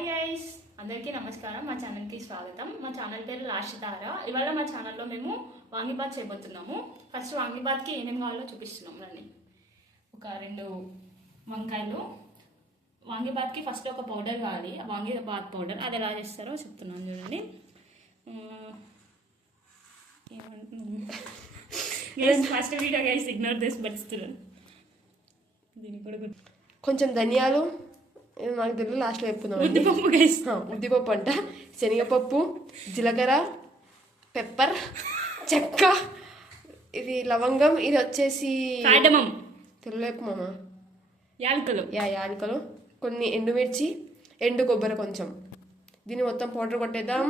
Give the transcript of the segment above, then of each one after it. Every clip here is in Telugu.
హాయ్ గైస్, అందరికీ నమస్కారం. మా ఛానల్కి స్వాగతం. మా ఛానల్ పేరు లాషితారా. ఇవాళ మా ఛానల్లో మేము వాంగిబాత్ చేయబోతున్నాము. ఫస్ట్ వాంగిబాత్కి ఏమేమి కావాలో చూపిస్తున్నాం. రండి. ఒక 2 వంకాయలు. వాంగిబాత్కి ఫస్ట్ ఒక పౌడర్ కావాలి, వాంగిబాత్ పౌడర్. అది ఎలా చేస్తారో చెప్తున్నాను చూడండి. First video guys, ignore this, but still దీనికి కూడా కొంచెం ధనియాలు, నాకు తెలియదు, లాస్ట్లో చెప్పుకున్నాం. ఉద్దిపప్పు అంట, శనగపప్పు, జీలకర్ర, పెప్పర్, చెక్క, ఇది లవంగం, ఇది వచ్చేసి తెల్లపు మామ యాలకలు, కొన్ని ఎండుమిర్చి, ఎండు కొబ్బరి కొంచెం. దీన్ని మొత్తం పౌడర్ కొట్టేద్దాం.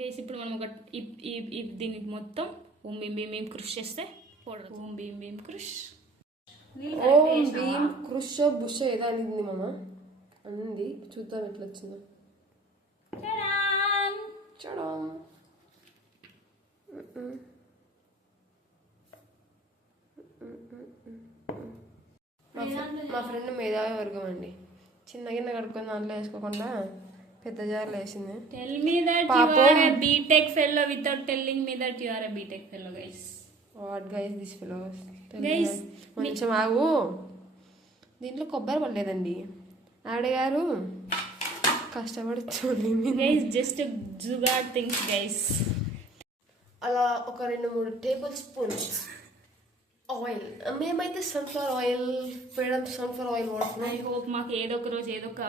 గైస్ ఇప్పుడు మనం ఒక దీనికి మొత్తం ఓం భీం భీం భీం కృషి చేస్తే పౌడర్. ఓం భీం భీం కృష్, ఓం భీం కృష్ బుష్ ఏదో అనింది మామ, అనింది. చూద్దాం ఎట్లా వచ్చిందో. మా ఫ్రెండ్ మేధావి వర్గం అండి. చిన్న గిన్నె కడుక్కొని దాంట్లో వేసుకోకుండా పెద్ద జార్లో వేసింది. Tell me that you are a B.Tech fellow without telling me that you are a B.Tech fellow, guys. What guys, this fellow? Guys, కొంచెం ఆగు. దీంట్లో కొబ్బరి పడలేదండి. ఆవిడ గారు కష్టపడి చూడండి. Guys, just to jugaad things, guys. అలా ఒక 2-3 టేబుల్ స్పూన్స్ ఆయిల్. మేమైతే sunflower oil, freedom sunflower oil వాడుతున్నాం. ఐ హోప్ మాకు ఏదో ఒక రోజు ఏదో ఒక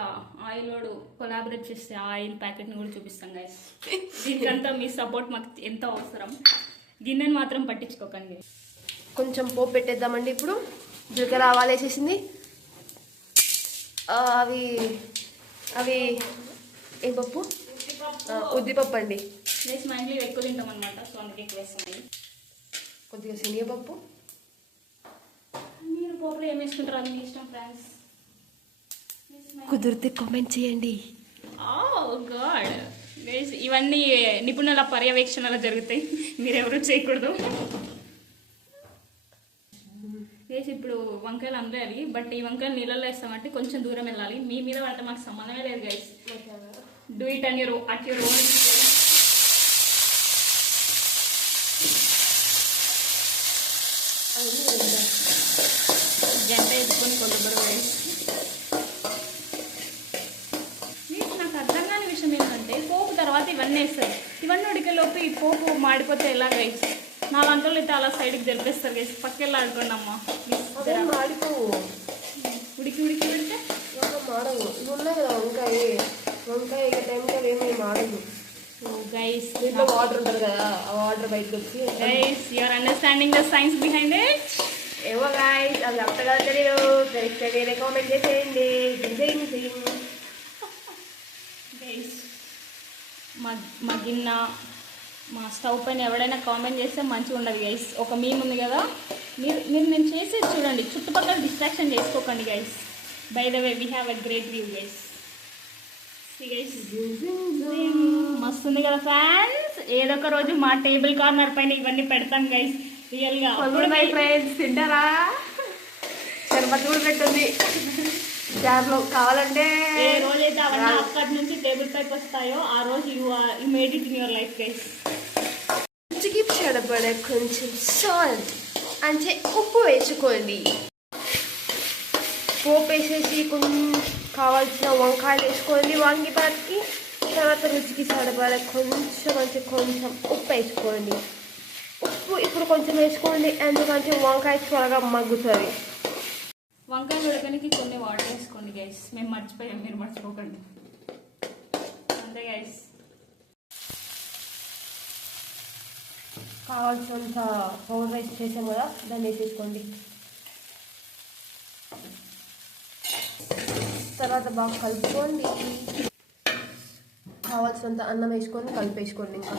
ఆయిల్ వాడు కొలాబరేట్ చేస్తే ఆ ఆయిల్ ప్యాకెట్ని కూడా చూపిస్తాం గైస్. దీనికంతా మీ సపోర్ట్ మాకు ఎంతో అవసరం. గిన్నెని మాత్రం పట్టించుకోకండి. కొంచెం పోపు పెట్టేద్దామండి. ఇప్పుడు జీలకర్ర ఆవాలు వేసేసింది. అవి ఏం పప్పు? ఉద్దిపప్పు అండి. గైస్ మా ఇంట్లో ఎక్కువ తింటాం అనమాట, సో అందుకే ఎక్కువ వేస్తామండి. కొద్దిగా శనగపప్పు. మీరు పోపులో ఏం వేసుకుంటారు అది మీ ఇష్టం ఫ్రెండ్స్. కుదిరితే కామెంట్ చేయండి. ఓ గాడ్ గైస్, ఇవన్నీ నిపుణుల పర్యవేక్షణలో జరుగుతాయి, మీరెవరూ చేయకూడదు. గైస్ ఇప్పుడు వంకాయలు అందరేయాలి, బట్ ఈ వంకాయలు నీళ్ళలో వేస్తామంటే కొంచెం దూరం వెళ్ళాలి. మీ మీద అంటే మాకు సంబంధమే లేదు guys. Do it at your own. గంట ఎత్తుకొని కొలబరు గైస్. నాకు అర్థం కాని విషయం ఏంటంటే పోపు తర్వాత ఇవన్నీ వేస్తారు. ఇవన్నీ ఉడికేలోపు ఈ పోపు మాడిపోతే ఎలా గైస్? నా వంటలు అయితే అలా సైడ్కి జరిపేస్తారు గైస్. పక్కెళ్ళి ఆడుకోండి అమ్మా. మాడిపోవు, ఉడికి ఉడికి పెడితే మాడవు. ఇవి ఉన్నాయి కదా వంకాయ టైంకి అవేమీ మాడదు. గైస్ దీంట్లో వాటర్ ఉంటుంది కదా, ఆ వాటర్ బయటకు వచ్చి. Guys you are understanding the science behind it. ఏవో గైస్, అది అప్పగా తెలియదు. తెలిస్తే కామెంట్ చేసేయండి. గైస్ మా గిన్నె, మా స్టవ్ పైన ఎవడైనా కామెంట్ చేస్తే మంచిగా ఉండదు గైస్. ఒక మీమ్ ఉంది కదా, మీరు నేను చేసేది చూడండి, చుట్టుపక్కల డిస్ట్రాక్షన్ చేసుకోకండి guys. By the way we have a great view guys. మస్తు ఉంది కదా ఫ్రెండ్స్. ఏదో ఒక రోజు మా టేబుల్ కార్నర్ పైన ఇవన్నీ పెడతాం గైస్. రియల్ గా ఫ్రెండ్స్ తింటారా? షర్బత్ కూడా పెట్టండి జార్లో. కావాలంటే ఏ రోజైతే అవన్నీ అక్కడి నుంచి టేబుల్ పైకి వస్తాయో ఆ రోజు you made it in your life guys. రుచికి సరిపడే కొంచెం సాల్ట్ అంటే ఉప్పు వేసుకోండి. పోపు వేసేసి కొంచెం కావాల్సిన వంకాయలు వేసుకోండి వాంగిబాత్కి. తర్వాత రుచికి సరిపడే కొంచెం ఉప్పు వేసుకోండి. ఉప్పు ఇప్పుడు కొంచెం వేసుకోండి, ఎందుకంటే వంకాయ త్వరగా మగ్గుతుంది. వంకాయ ఉడకనికి కొన్ని వాటర్ వేసుకోండి గైస్. మేము మర్చిపోయాం, మీరు మర్చిపోకండి అంతే గైస్. కావాల్సినంత పౌడర్ రైస్ చేసాం కదా, దాన్ని వేసేసుకోండి. తర్వాత బాగా కలుపుకోండి. కావాల్సినంత అన్నం వేసుకొని కలిపేసుకోండి. ఇంకా